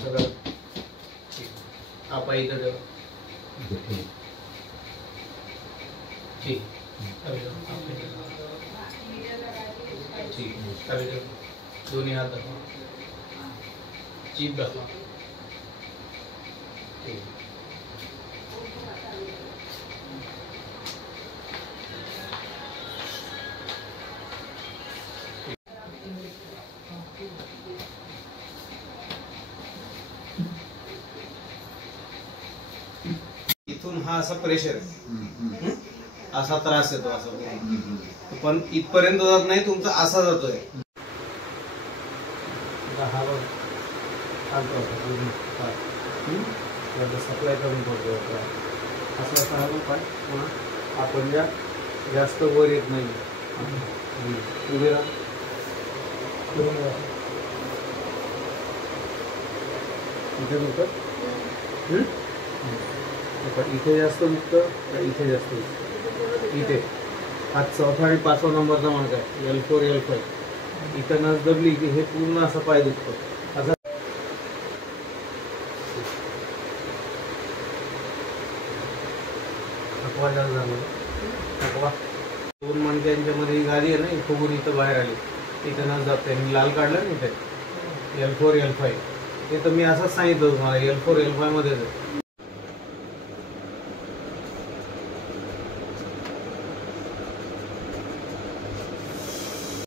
सगळं आप इधर ठीक ठीक दोन्ही हात दाखवा जीभ दाखवा ठीक इथून हा असा प्रेशर आहे असा त्रास येतो असं पण इथपर्यंत जात नाही तुमचा असा जातोय सप्लाय करून पडतो असा सहा पाय आपण जास्त वर येत नाही उभे राहा इथे इथे जास्त मुक्त इथे जास्त इथे हा चौथा आणि पाचवा नंबरचा मार्ग आहे L4 L5 इथं नस दबली की हे पूर्ण असं पाय दुखतो असं थकवा जास्त झाला थकवा दोन मणक्यांच्या मध्ये ही गाडी आहे ना इथून इथं बाहेर आली इथं नस जाते लाल काढलं ना इथे L4 L5 हे तर मी असंच सांगितलं तुम्हाला L4 L5 मध्येच